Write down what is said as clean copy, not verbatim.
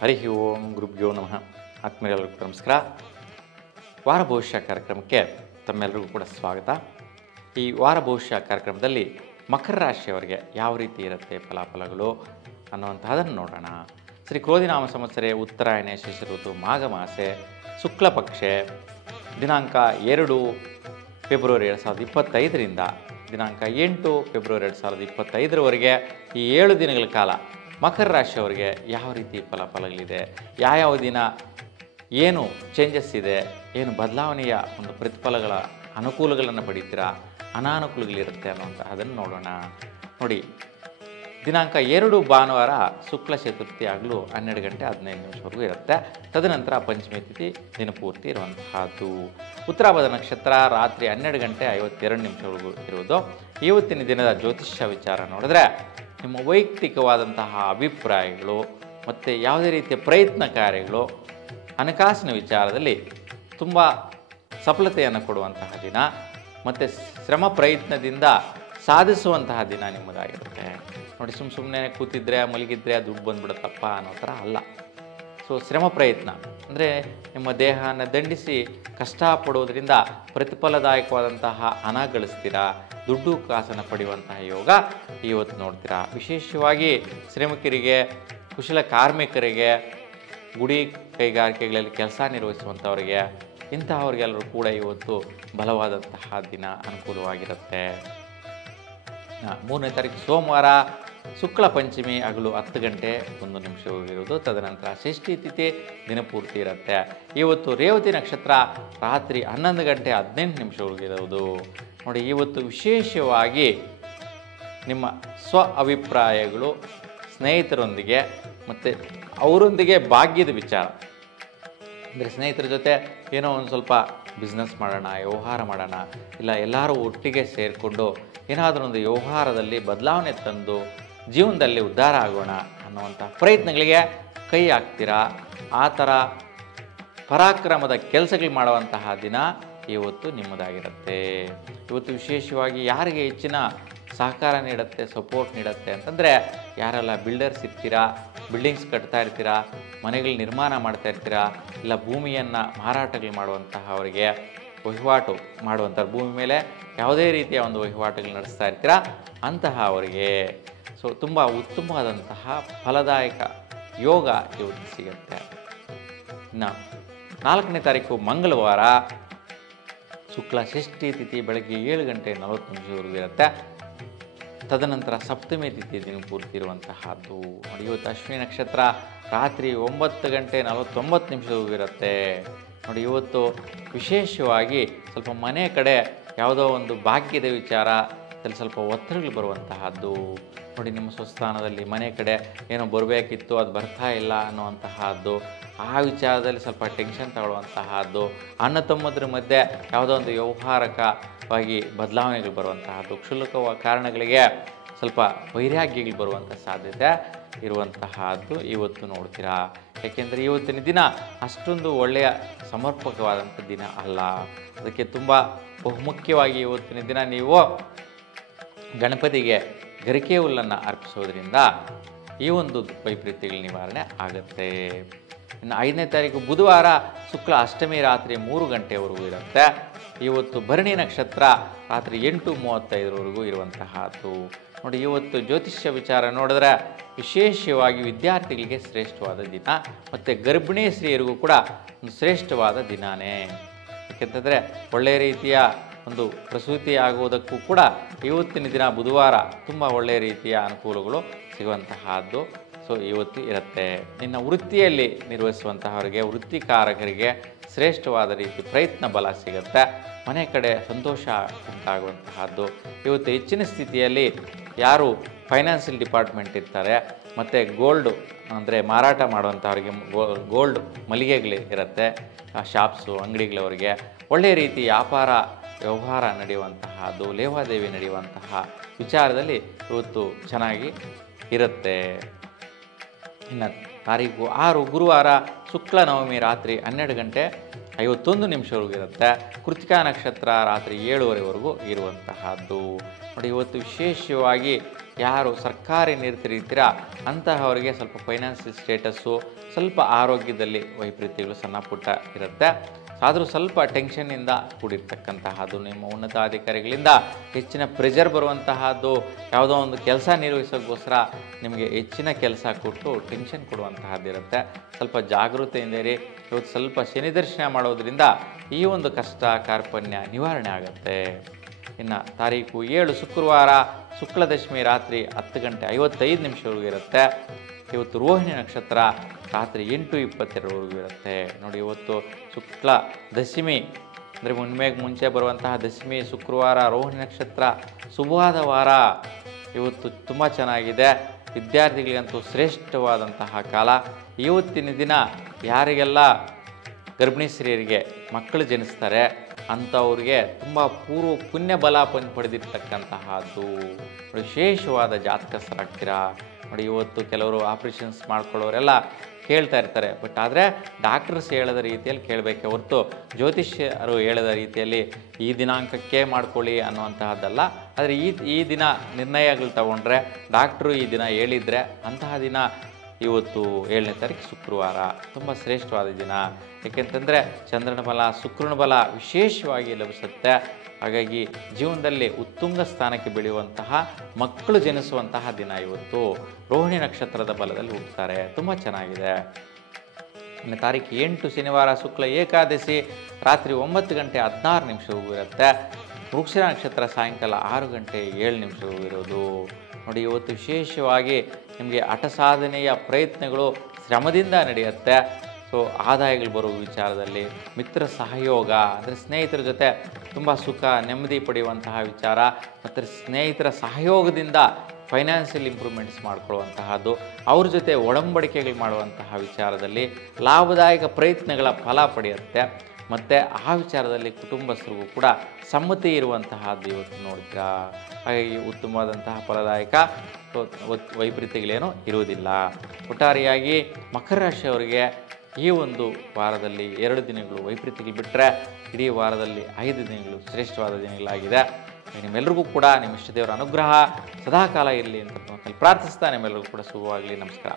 ಹರಿ ಓಂ ಗುರುಭ್ಯೋ ನಮಃ. ಆತ್ಮೀಯರೆಲ್ಲರಿಗೂ ನಮಸ್ಕಾರ. ವಾರ ಭವಿಷ್ಯ ಕಾರ್ಯಕ್ರಮಕ್ಕೆ ತಮ್ಮೆಲ್ಲರಿಗೂ ಕೂಡ ಸ್ವಾಗತ. ಈ ವಾರ ಭವಿಷ್ಯ ಕಾರ್ಯಕ್ರಮದಲ್ಲಿ ಮಕರ ರಾಶಿಯವರಿಗೆ ಯಾವ ರೀತಿ ಇರುತ್ತೆ ಫಲಾಫಲಗಳು ಅನ್ನುವಂತಹದನ್ನು ನೋಡೋಣ. ಶ್ರೀ ಕ್ರೋಧಿನಾಮ ಸಂವತ್ಸರೆ ಉತ್ತರಾಯಣೆ ಶಶಿ ಋತು ಮಾಘ ಮಾಸೆ ಶುಕ್ಲ ಪಕ್ಷೆ ದಿನಾಂಕ 2 ಫೆಬ್ರವರಿ 2025ರಿಂದ ದಿನಾಂಕ 8 ಫೆಬ್ರವರಿ 2025ರವರೆಗೆ ಈ 7 ದಿನಗಳ ಕಾಲ ಮಕರ ರಾಶಿಯವರಿಗೆ ಯಾವ ರೀತಿ ಫಲಾಫಲಗಳಿದೆ, ಯಾವ್ಯಾವ ದಿನ ಏನು ಚೇಂಜಸ್ ಇದೆ, ಏನು ಬದಲಾವಣೆಯ ಒಂದು ಪ್ರತಿಫಲಗಳ ಅನುಕೂಲಗಳನ್ನು ಪಡಿತೀರಾ, ಅನಾನುಕೂಲಗಳಿರುತ್ತೆ ಅನ್ನುವಂಥದ್ದನ್ನು ನೋಡೋಣ. ನೋಡಿ, ದಿನಾಂಕ 2 ಭಾನುವಾರ ಶುಕ್ಲ ಚತುರ್ಥಿ ಆಗಲು 12 ಗಂಟೆ 15 ನಿಮಿಷವರೆಗೂ ಇರುತ್ತೆ. ತದನಂತರ ಪಂಚಮಿ ತಿಥಿ ದಿನಪೂರ್ತಿ ಇರುವಂತಹದ್ದು. ಉತ್ತರಾಭದ ನಕ್ಷತ್ರ ರಾತ್ರಿ 12 ಗಂಟೆ 52 ನಿಮಿಷವರೆಗೂ ಇರುವುದು. ಇವತ್ತಿನ ದಿನದ ಜ್ಯೋತಿಷ್ಯ ವಿಚಾರ ನೋಡಿದ್ರೆ, ನಿಮ್ಮ ವೈಯಕ್ತಿಕವಾದಂತಹ ಅಭಿಪ್ರಾಯಗಳು ಮತ್ತು ಯಾವುದೇ ರೀತಿಯ ಪ್ರಯತ್ನ ಕಾರ್ಯಗಳು ಹಣಕಾಸಿನ ವಿಚಾರದಲ್ಲಿ ತುಂಬ ಸಫಲತೆಯನ್ನು ಕೊಡುವಂತಹ ದಿನ ಮತ್ತು ಶ್ರಮ ಪ್ರಯತ್ನದಿಂದ ಸಾಧಿಸುವಂತಹ ದಿನ ನಿಮ್ಮದಾಗಿರುತ್ತೆ. ನೋಡಿ, ಸುಮ್ಮನೆ ಕೂತಿದ್ರೆ ಮಲಗಿದ್ರೆ ದುಡ್ಡು ಬಂದುಬಿಡುತ್ತಪ್ಪ ಅನ್ನೋ ಥರ ಅಲ್ಲ. ಸೊ ಶ್ರಮ ಪ್ರಯತ್ನ ಅಂದರೆ ನಿಮ್ಮ ದೇಹನ ದಂಡಿಸಿ ಕಷ್ಟಪಡೋದ್ರಿಂದ ಪ್ರತಿಫಲದಾಯಕವಾದಂತಹ ಹಣ ಗಳಿಸ್ತೀರಾ, ದುಡ್ಡು ಕಾಸನ್ನು ಪಡೆಯುವಂತಹ ಯೋಗ ಇವತ್ತು ನೋಡ್ತೀರಾ. ವಿಶೇಷವಾಗಿ ಶ್ರಮಿಕರಿಗೆ, ಕುಶಲ ಕಾರ್ಮಿಕರಿಗೆ, ಗುಡಿ ಕೈಗಾರಿಕೆಗಳಲ್ಲಿ ಕೆಲಸ ನಿರ್ವಹಿಸುವಂಥವರಿಗೆ, ಇಂತಹವರಿಗೆಲ್ಲರೂ ಕೂಡ ಇವತ್ತು ಬಲವಾದಂತಹ ದಿನ ಅನುಕೂಲವಾಗಿರುತ್ತೆ. 3ನೇ ತಾರೀಕು ಸೋಮವಾರ ಶುಕ್ಲ ಪಂಚಮಿ ಹಗಲು 10 ಗಂಟೆ 1 ನಿಮಿಷವಿರುವುದು. ತದನಂತರ ಷಷ್ಠಿ ತಿಥಿ ದಿನಪೂರ್ತಿ ಇರುತ್ತೆ. ಇವತ್ತು ರೇವತಿ ನಕ್ಷತ್ರ ರಾತ್ರಿ 11 ಗಂಟೆ 18 ನಿಮಿಷವಿರುವುದು. ನೋಡಿ, ಇವತ್ತು ವಿಶೇಷವಾಗಿ ನಿಮ್ಮ ಸ್ವ ಅಭಿಪ್ರಾಯಗಳು ಸ್ನೇಹಿತರೊಂದಿಗೆ ಮತ್ತು ಅವರೊಂದಿಗೆ ಭಾಗ್ಯದ ವಿಚಾರ ಅಂದರೆ ಸ್ನೇಹಿತರ ಜೊತೆ ಏನೋ ಒಂದು ಸ್ವಲ್ಪ ಬಿಸ್ನೆಸ್ ಮಾಡೋಣ, ವ್ಯವಹಾರ ಮಾಡೋಣ, ಇಲ್ಲ ಎಲ್ಲರೂ ಒಟ್ಟಿಗೆ ಸೇರಿಕೊಂಡು ಏನಾದರೂ ಒಂದು ವ್ಯವಹಾರದಲ್ಲಿ ಬದಲಾವಣೆ ತಂದು ಜೀವನದಲ್ಲಿ ಉದ್ಧಾರ ಆಗೋಣ ಅನ್ನುವಂಥ ಪ್ರಯತ್ನಗಳಿಗೆ ಕೈ ಹಾಕ್ತೀರಾ. ಆ ಥರ ಪರಾಕ್ರಮದ ಕೆಲಸಗಳು ಮಾಡುವಂತಹ ದಿನ ಇವತ್ತು ನಿಮ್ಮದಾಗಿರುತ್ತೆ. ಇವತ್ತು ವಿಶೇಷವಾಗಿ ಯಾರಿಗೆ ಹೆಚ್ಚಿನ ಸಹಕಾರ ನೀಡುತ್ತೆ, ಸಪೋರ್ಟ್ ನೀಡುತ್ತೆ ಅಂತಂದರೆ, ಯಾರೆಲ್ಲ ಬಿಲ್ಡರ್ಸ್ ಇರ್ತೀರಾ, ಬಿಲ್ಡಿಂಗ್ಸ್ ಕಟ್ತಾ ಇರ್ತೀರಾ, ಮನೆಗಳು ನಿರ್ಮಾಣ ಮಾಡ್ತಾ ಇರ್ತೀರಾ, ಇಲ್ಲ ಭೂಮಿಯನ್ನು ಮಾರಾಟಗಳು ಮಾಡುವಂತಹ ಅವರಿಗೆ ವಹಿವಾಟು ಮಾಡುವಂಥ ಭೂಮಿ ಮೇಲೆ ಯಾವುದೇ ರೀತಿಯ ಒಂದು ವಹಿವಾಟುಗಳು ನಡೆಸ್ತಾ ಇರ್ತೀರಾ ಅಂತಹ ಅವರಿಗೆ ಸೊ ತುಂಬ ಉತ್ತಮವಾದಂತಹ ಫಲದಾಯಕ ಯೋಗ ಇವತ್ತು ಸಿಗುತ್ತೆ. ಇನ್ನು 4ನೇ ತಾರೀಕು ಮಂಗಳವಾರ ಶುಕ್ಲ ಷಷ್ಠಿ ತಿಥಿ ಬೆಳಗ್ಗೆ 7 ಗಂಟೆ 40 ನಿಮಿಷವರೆಗೂ ಇರುತ್ತೆ. ತದನಂತರ ಸಪ್ತಮಿ ತಿಥಿ ದಿನಪೂರ್ತಿ ಇರುವಂತಹದ್ದು. ನೋಡಿ, ಇವತ್ತು ಅಶ್ವಿನಿ ನಕ್ಷತ್ರ ರಾತ್ರಿ 9 ಗಂಟೆ 49 ನಿಮಿಷವರೆಗೂ ಇರುತ್ತೆ. ನೋಡಿ, ಇವತ್ತು ವಿಶೇಷವಾಗಿ ಸ್ವಲ್ಪ ಮನೆ ಕಡೆ ಯಾವುದೋ ಒಂದು ಭಾಗ್ಯದ ವಿಚಾರದಲ್ಲಿ ಸ್ವಲ್ಪ ಒತ್ತಡಗಳು ಬರುವಂತಹದ್ದು. ನೋಡಿ, ನಿಮ್ಮ ಸ್ವಸ್ಥಾನದಲ್ಲಿ ಮನೆ ಕಡೆ ಏನೋ ಬರಬೇಕಿತ್ತು, ಅದು ಬರ್ತಾ ಇಲ್ಲ ಅನ್ನುವಂತಹದ್ದು, ಆ ವಿಚಾರದಲ್ಲಿ ಸ್ವಲ್ಪ ಟೆನ್ಷನ್ ತಗೊಳ್ಳುವಂತಹದ್ದು, ಅಣ್ಣ ತಮ್ಮದ್ರ ಮಧ್ಯೆ ಯಾವುದೋ ಒಂದು ವ್ಯವಹಾರಕವಾಗಿ ಬದಲಾವಣೆಗಳು ಬರುವಂತಹದ್ದು, ಕ್ಷುಲ್ಲಕ ಕಾರಣಗಳಿಗೆ ಸ್ವಲ್ಪ ವೈರಾಗ್ಯಗಳು ಬರುವಂಥ ಸಾಧ್ಯತೆ ಇರುವಂತಹದ್ದು ಇವತ್ತು ನೋಡ್ತೀರಾ. ಯಾಕೆಂದರೆ ಇವತ್ತಿನ ದಿನ ಅಷ್ಟೊಂದು ಒಳ್ಳೆಯ ಸಮರ್ಪಕವಾದಂಥ ದಿನ ಅಲ್ಲ. ಅದಕ್ಕೆ ತುಂಬ ಬಹುಮುಖ್ಯವಾಗಿ ಇವತ್ತಿನ ದಿನ ನೀವು ಗಣಪತಿಗೆ ಗರಿಕೆ ಹುಲ್ಲನ್ನು ಅರ್ಪಿಸೋದ್ರಿಂದ ಈ ಒಂದು ವೈಪರೀತ್ಯಗಳ ನಿವಾರಣೆ ಆಗುತ್ತೆ. ಇನ್ನು 5ನೇ ತಾರೀಕು ಬುಧವಾರ ಶುಕ್ಲ ಅಷ್ಟಮಿ ರಾತ್ರಿ 3 ಗಂಟೆವರೆಗೂ ಇರುತ್ತೆ. ಇವತ್ತು ಭರಣಿ ನಕ್ಷತ್ರ ರಾತ್ರಿ 8:35ವರೆಗೂ ಇರುವಂತಹದ್ದು. ನೋಡಿ, ಇವತ್ತು ಜ್ಯೋತಿಷ್ಯ ವಿಚಾರ ನೋಡಿದ್ರೆ ವಿಶೇಷವಾಗಿ ವಿದ್ಯಾರ್ಥಿಗಳಿಗೆ ಶ್ರೇಷ್ಠವಾದ ದಿನ ಮತ್ತು ಗರ್ಭಿಣಿ ಸ್ತ್ರೀಯರಿಗೂ ಕೂಡ ಒಂದು ಶ್ರೇಷ್ಠವಾದ ದಿನವೇ. ಯಾಕೆಂತಂದರೆ ಒಳ್ಳೆಯ ರೀತಿಯ ಒಂದು ಪ್ರಸೂತಿ ಆಗುವುದಕ್ಕೂ ಕೂಡ ಇವತ್ತಿನ ದಿನ ಬುಧವಾರ ತುಂಬ ಒಳ್ಳೆಯ ರೀತಿಯ ಅನುಕೂಲಗಳು ಸಿಗುವಂತಹದ್ದು ಸೊ ಇವತ್ತು ಇರುತ್ತೆ. ಇನ್ನು ವೃತ್ತಿಯಲ್ಲಿ ನಿರ್ವಹಿಸುವಂತಹವರಿಗೆ, ವೃತ್ತಿಕಾರಕರಿಗೆ ಶ್ರೇಷ್ಠವಾದ ರೀತಿ ಪ್ರಯತ್ನ ಬಲ ಸಿಗುತ್ತೆ. ಮನೆ ಕಡೆ ಸಂತೋಷ ಉಂಟಾಗುವಂತಹದ್ದು. ಇವತ್ತು ಹೆಚ್ಚಿನ ಸ್ಥಿತಿಯಲ್ಲಿ ಯಾರು ಫೈನಾನ್ಷಿಯಲ್ ಡಿಪಾರ್ಟ್ಮೆಂಟ್ ಇರ್ತಾರೆ ಮತ್ತು ಗೋಲ್ಡು ಅಂದರೆ ಮಾರಾಟ ಮಾಡುವಂಥವ್ರಿಗೆ ಗೋಲ್ಡ್ ಮಳಿಗೆಗಳು ಇರುತ್ತೆ, ಶಾಪ್ಸು ಅಂಗಡಿಗಳವರಿಗೆ ಒಳ್ಳೆಯ ರೀತಿ ವ್ಯಾಪಾರ ವ್ಯವಹಾರ ನಡೆಯುವಂತಹದ್ದು, ಲೇವಾದೇವಿ ನಡೆಯುವಂತಹ ವಿಚಾರದಲ್ಲಿ ಇವತ್ತು ಚೆನ್ನಾಗಿ ಇರುತ್ತೆ. ಇನ್ನು ತಾರೀಕು 6 ಗುರುವಾರ ಶುಕ್ಲ ನವಮಿ ರಾತ್ರಿ 12 ಗಂಟೆ 51 ನಿಮಿಷವರೆಗೂ ಇರುತ್ತೆ. ಕೃತಿಕಾ ನಕ್ಷತ್ರ ರಾತ್ರಿ 7:30ವರೆಗೂ ಇರುವಂತಹದ್ದು. ನೋಡಿ, ಇವತ್ತು ವಿಶೇಷವಾಗಿ ಯಾರು ಸರ್ಕಾರಿ ನಿರತರಿರ್ತೀರ ಅಂತಹವರಿಗೆ ಸ್ವಲ್ಪ ಫೈನಾನ್ಷಿಯಲ್ ಸ್ಟೇಟಸ್ಸು, ಸ್ವಲ್ಪ ಆರೋಗ್ಯದಲ್ಲಿ ವೈಪರೀತ್ಯಗಳು ಸಣ್ಣ ಪುಟ್ಟ ಇರುತ್ತೆ. ಆದರೂ ಸ್ವಲ್ಪ ಟೆನ್ಷನ್ನಿಂದ ಕೂಡಿರ್ತಕ್ಕಂತಹದ್ದು. ನಿಮ್ಮ ಉನ್ನತಾಧಿಕಾರಿಗಳಿಂದ ಹೆಚ್ಚಿನ ಪ್ರೆಷರ್ ಬರುವಂತಹದ್ದು. ಯಾವುದೋ ಒಂದು ಕೆಲಸ ನಿರ್ವಹಿಸೋಕ್ಕೋಸ್ಕರ ನಿಮಗೆ ಹೆಚ್ಚಿನ ಕೆಲಸ ಕೊಟ್ಟು ಟೆನ್ಷನ್ ಕೊಡುವಂತಹದ್ದಿರುತ್ತೆ. ಸ್ವಲ್ಪ ಜಾಗೃತೆಯಿಂದ ಇರಿ. ಇವತ್ತು ಸ್ವಲ್ಪ ಶನಿ ದರ್ಶನ ಮಾಡೋದ್ರಿಂದ ಈ ಒಂದು ಕಷ್ಟ ಕಾರ್ಪಣ್ಯ ನಿವಾರಣೆ ಆಗುತ್ತೆ. ಇನ್ನು ತಾರೀಕು 7 ಶುಕ್ರವಾರ ಶುಕ್ಲದಶಮಿ ರಾತ್ರಿ 10:55 ಇರುತ್ತೆ. ಇವತ್ತು ರೋಹಿಣಿ ನಕ್ಷತ್ರ ರಾತ್ರಿ 8:22 ಇರುತ್ತೆ. ನೋಡಿ, ಇವತ್ತು ಶುಕ್ಲ ದಶಮಿ ಅಂದರೆ ಮುಂಚೆ ಬರುವಂತಹ ದಶಮಿ ಶುಕ್ರವಾರ, ರೋಹಿಣಿ ನಕ್ಷತ್ರ, ಶುಭವಾದ ವಾರ. ಇವತ್ತು ತುಂಬ ಚೆನ್ನಾಗಿದೆ. ವಿದ್ಯಾರ್ಥಿಗಳಿಗಂತೂ ಶ್ರೇಷ್ಠವಾದಂತಹ ಕಾಲ. ಇವತ್ತಿನ ದಿನ ಯಾರಿಗೆಲ್ಲ ಗರ್ಭಿಣಿ ಸ್ತ್ರೀಯರಿಗೆ ಮಕ್ಕಳು ಜನಿಸ್ತಾರೆ ಅಂಥವ್ರಿಗೆ ತುಂಬ ಪೂರ್ವ ಪುಣ್ಯ ಬಲ ಪಡೆದಿರ್ತಕ್ಕಂತಹದ್ದು. ವಿಶೇಷವಾದ ಜಾತಕಸ್ಥರಾಗ್ತೀರಾ. ನೋಡಿ, ಇವತ್ತು ಕೆಲವರು ಆಪ್ರೇಷನ್ಸ್ ಮಾಡ್ಕೊಳ್ಳೋರೆಲ್ಲ ಕೇಳ್ತಾ ಇರ್ತಾರೆ. ಬಟ್ ಆದರೆ ಡಾಕ್ಟರ್ಸ್ ಹೇಳದ ರೀತಿಯಲ್ಲಿ ಕೇಳಬೇಕೆ ಹೊರತು ಜ್ಯೋತಿಷ್ಯರು ಹೇಳದ ರೀತಿಯಲ್ಲಿ ಈ ದಿನಾಂಕಕ್ಕೆ ಮಾಡ್ಕೊಳ್ಳಿ ಅನ್ನುವಂತಹದ್ದಲ್ಲ. ಆದರೆ ಈ ದಿನ ನಿರ್ಣಯಗಳು ತಗೊಂಡ್ರೆ ಡಾಕ್ಟ್ರು ಈ ದಿನ ಹೇಳಿದರೆ ಅಂತಹ ದಿನ ಇವತ್ತು 7ನೇ ತಾರೀಕು ಶುಕ್ರವಾರ ತುಂಬ ಶ್ರೇಷ್ಠವಾದ ದಿನ. ಏಕೆಂತಂದರೆ ಚಂದ್ರನ ಬಲ, ಶುಕ್ರನ ಬಲ ವಿಶೇಷವಾಗಿ ಲಭಿಸುತ್ತೆ. ಹಾಗಾಗಿ ಜೀವನದಲ್ಲಿ ಉತ್ತುಂಗ ಸ್ಥಾನಕ್ಕೆ ಬೆಳೆಯುವಂತಹ ಮಕ್ಕಳು ಜನಿಸುವಂತಹ ದಿನ ಇವತ್ತು. ರೋಹಿಣಿ ನಕ್ಷತ್ರದ ಬಲದಲ್ಲಿ ಹುಟ್ಟುತ್ತಾರೆ. ತುಂಬ ಚೆನ್ನಾಗಿದೆ. ಇನ್ನು ತಾರೀಕು 8 ಶನಿವಾರ ಶುಕ್ಲ ಏಕಾದಶಿ ರಾತ್ರಿ 9:16 ಇರುತ್ತೆ. ವೃಕ್ಷ ನಕ್ಷತ್ರ ಸಾಯಂಕಾಲ 6:07 ಇರೋದು. ನೋಡಿ, ಇವತ್ತು ವಿಶೇಷವಾಗಿ ನಿಮಗೆ ಹಠ ಸಾಧನೆಯ ಪ್ರಯತ್ನಗಳು ಶ್ರಮದಿಂದ ನಡೆಯುತ್ತೆ. ಸೊ ಆದಾಯಗಳು ಬರುವ ವಿಚಾರದಲ್ಲಿ ಮಿತ್ರ ಸಹಯೋಗ ಅಂದರೆ ಸ್ನೇಹಿತರ ಜೊತೆ ತುಂಬ ಸುಖ ನೆಮ್ಮದಿ ಪಡೆಯುವಂತಹ ವಿಚಾರ, ಮತ್ತು ಸ್ನೇಹಿತರ ಸಹಯೋಗದಿಂದ ಫೈನಾನ್ಷಿಯಲ್ ಇಂಪ್ರೂವ್ಮೆಂಟ್ಸ್ ಮಾಡ್ಕೊಳ್ಳುವಂತಹದ್ದು, ಅವ್ರ ಜೊತೆ ಒಡಂಬಡಿಕೆಗಳು ಮಾಡುವಂತಹ ವಿಚಾರದಲ್ಲಿ ಲಾಭದಾಯಕ ಪ್ರಯತ್ನಗಳ ಫಲ ಪಡೆಯುತ್ತೆ. ಮತ್ತು ಆ ವಿಚಾರದಲ್ಲಿ ಕುಟುಂಬಸ್ಥರಿಗೂ ಕೂಡ ಸಮ್ಮತಿ ಇರುವಂತಹದ್ದು ಇವತ್ತು ನೋಡ್ತೀರಾ. ಹಾಗಾಗಿ ಉತ್ತಮವಾದಂತಹ ಫಲದಾಯಕ ವೈಪರೀತ್ಯಗಳೇನೂ ಇರುವುದಿಲ್ಲ. ಒಟ್ಟಾರೆಯಾಗಿ ಮಕರ ರಾಶಿಯವರಿಗೆ ಈ ಒಂದು ವಾರದಲ್ಲಿ 2 ದಿನಗಳು ವೈಪರೀತ್ಯಗಳು ಬಿಟ್ಟರೆ ಇಡೀ ವಾರದಲ್ಲಿ 5 ದಿನಗಳು ಶ್ರೇಷ್ಠವಾದ ದಿನಗಳಾಗಿದೆ. ನಿಮ್ಮೆಲ್ಲರಿಗೂ ಕೂಡ ನಿಮ್ಮ ಇಷ್ಟದೇವರ ಅನುಗ್ರಹ ಸದಾಕಾಲ ಇರಲಿ ಅಂತ ಪ್ರಾರ್ಥಿಸ್ತಾ ನಿಮ್ಮೆಲ್ಲರಿಗೂ ಕೂಡ ಶುಭವಾಗಲಿ. ನಮಸ್ಕಾರ.